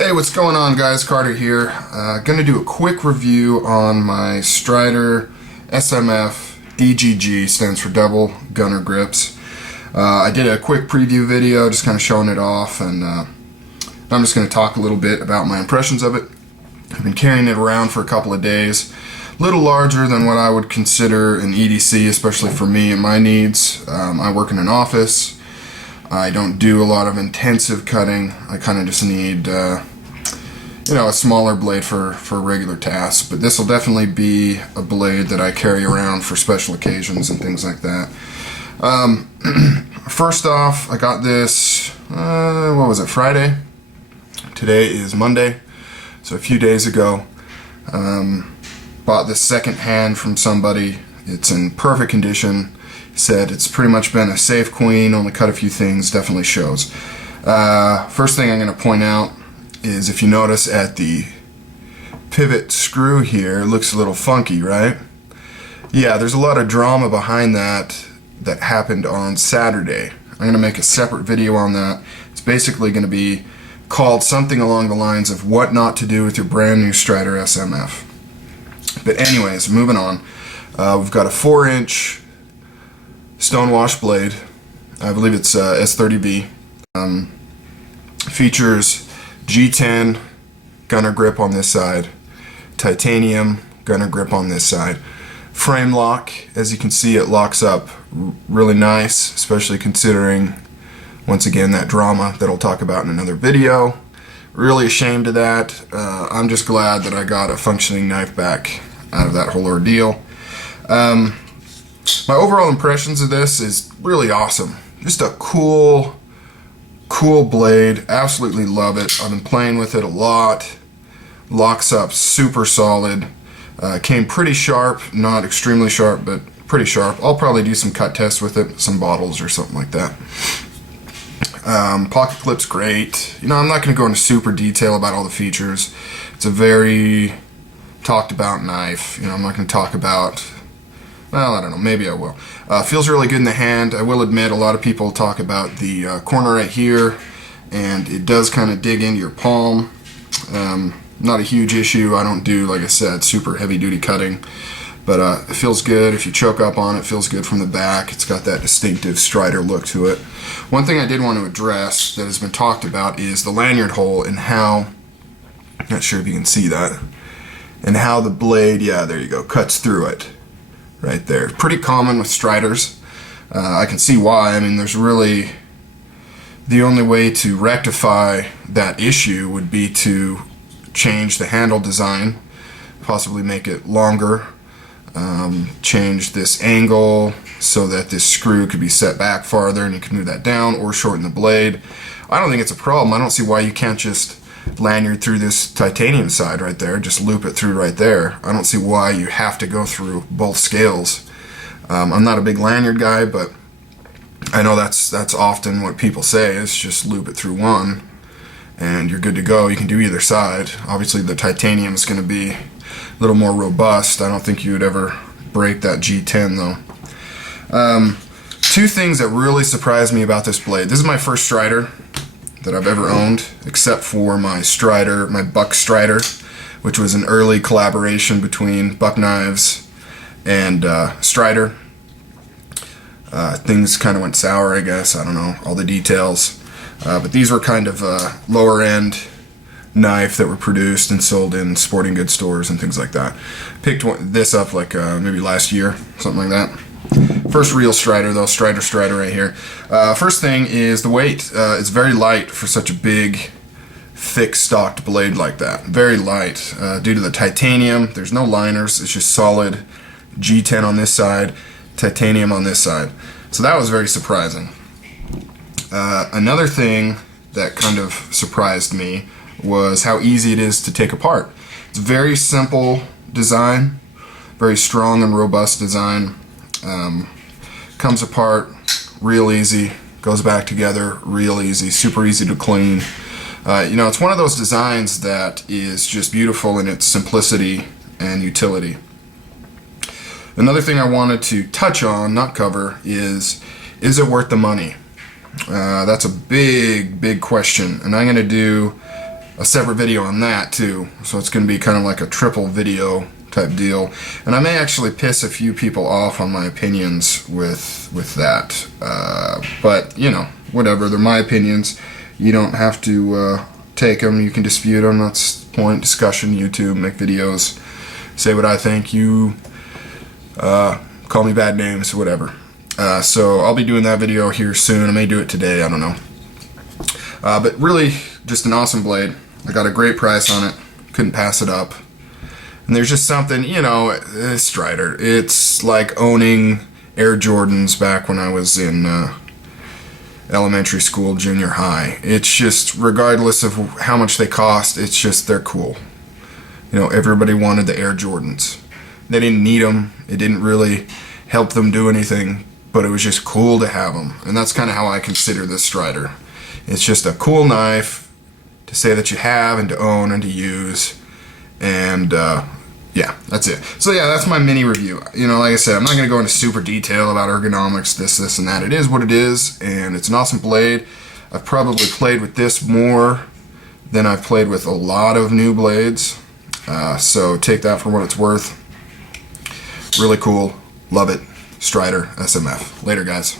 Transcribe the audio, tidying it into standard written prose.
Hey, what's going on, guys? Carter here. Gonna do a quick review on my Strider SMF DGG, stands for double gunner grips. I did a quick preview video just kind of showing it off, and I'm just going to talk a little bit about my impressions of it. I've been carrying it around for a couple of days. A little larger than what I would consider an EDC, especially for me and my needs. I work in an office. I don't do a lot of intensive cutting. I kind of just need a smaller blade for regular tasks, but this will definitely be a blade that I carry around for special occasions and things like that. First off, I got this, what was it, Friday? Today is Monday, so a few days ago. Bought this second hand from somebody. It's in perfect condition. Said it's pretty much been a safe queen, only cut a few things, definitely shows. First thing I'm going to point out is, if you notice at the pivot screw here, it looks a little funky, right? Yeah, there's a lot of drama behind that happened on Saturday. I'm going to make a separate video on that. It's basically going to be called something along the lines of what not to do with your brand new Strider SMF. But anyways, moving on. We've got a 4-inch stonewash blade. I believe it's S30V. Features G10 gunner grip on this side, titanium gunner grip on this side. Frame lock, as you can see, it locks up really nice, especially considering, once again, that drama that I'll talk about in another video. Really ashamed of that. I'm just glad that I got a functioning knife back out of that whole ordeal. My overall impressions of this is really awesome. Just a cool blade. Absolutely love it. I've been playing with it a lot. Locks up super solid. Came pretty sharp, not extremely sharp, but pretty sharp. I'll probably do some cut tests with it, some bottles or something like that. Pocket clip's great. I'm not going to go into super detail about all the features. It's a very talked about knife. I'm not going to talk about, well, I don't know, maybe I will. Feels really good in the hand. I will admit, a lot of people talk about the corner right here, and it does kind of dig into your palm. Not a huge issue. I don't do, like I said, super heavy duty cutting, but it feels good. If you choke up on it, it feels good from the back. It's got that distinctive Strider look to it. One thing I did want to address that has been talked about is the lanyard hole, and how, not sure if you can see that, and how the blade, yeah, there you go, cuts through it. Right there. Pretty common with Striders. I can see why. I mean, there's really, the only way to rectify that issue would be to change the handle design, possibly make it longer, change this angle so that this screw could be set back farther and you can move that down, or shorten the blade. I don't think it's a problem. I don't see why you can't just lanyard through this titanium side right there, just loop it through right there. I don't see why you have to go through both scales. I'm not a big lanyard guy, but I know that's often what people say, is just loop it through one and you're good to go. You can do either side. Obviously the titanium is going to be a little more robust. I don't think you would ever break that G10 though. Two things that really surprised me about this blade. This is my first Strider that I've ever owned, except for my Strider, my Buck Strider, which was an early collaboration between Buck Knives and Strider. Things kind of went sour, I guess. I don't know all the details, but these were kind of lower end knife that were produced and sold in sporting goods stores and things like that. Picked this up like maybe last year, something like that. First real Strider though, Strider right here. First thing is the weight. It's very light for such a big, thick stocked blade like that. Very light due to the titanium. There's no liners. It's just solid G10 on this side, titanium on this side. So that was very surprising. Another thing that kind of surprised me was how easy it is to take apart. It's a very simple design, very strong and robust design. Comes apart real easy, goes back together real easy, super easy to clean. It's one of those designs that is just beautiful in its simplicity and utility. Another thing I wanted to touch on, not cover, is it worth the money? That's a big question, and I'm going to do a separate video on that too. So it's going to be kind of like a triple video type deal. And I may actually piss a few people off on my opinions with that. But, you know, whatever. They're my opinions. You don't have to take them. You can dispute them. That's the point. Discussion, YouTube, make videos. Say what I think. You call me bad names, whatever. So I'll be doing that video here soon. I may do it today. I don't know. But really, just an awesome blade. I got a great price on it. Couldn't pass it up. And there's just something, you know, Strider. It's like owning Air Jordans back when I was in elementary school, junior high. It's just, regardless of how much they cost, it's just, they're cool. You know, everybody wanted the Air Jordans. They didn't need them. It didn't really help them do anything, but it was just cool to have them. And that's kind of how I consider this Strider. It's just a cool knife to say that you have and to own and to use. And yeah, that's it. So yeah, that's my mini review. You know, like I said, I'm not going to go into super detail about ergonomics, this, and that. It is what it is, and it's an awesome blade. I've probably played with this more than I've played with a lot of new blades. So take that for what it's worth. Really cool. Love it. Strider SMF. Later, guys.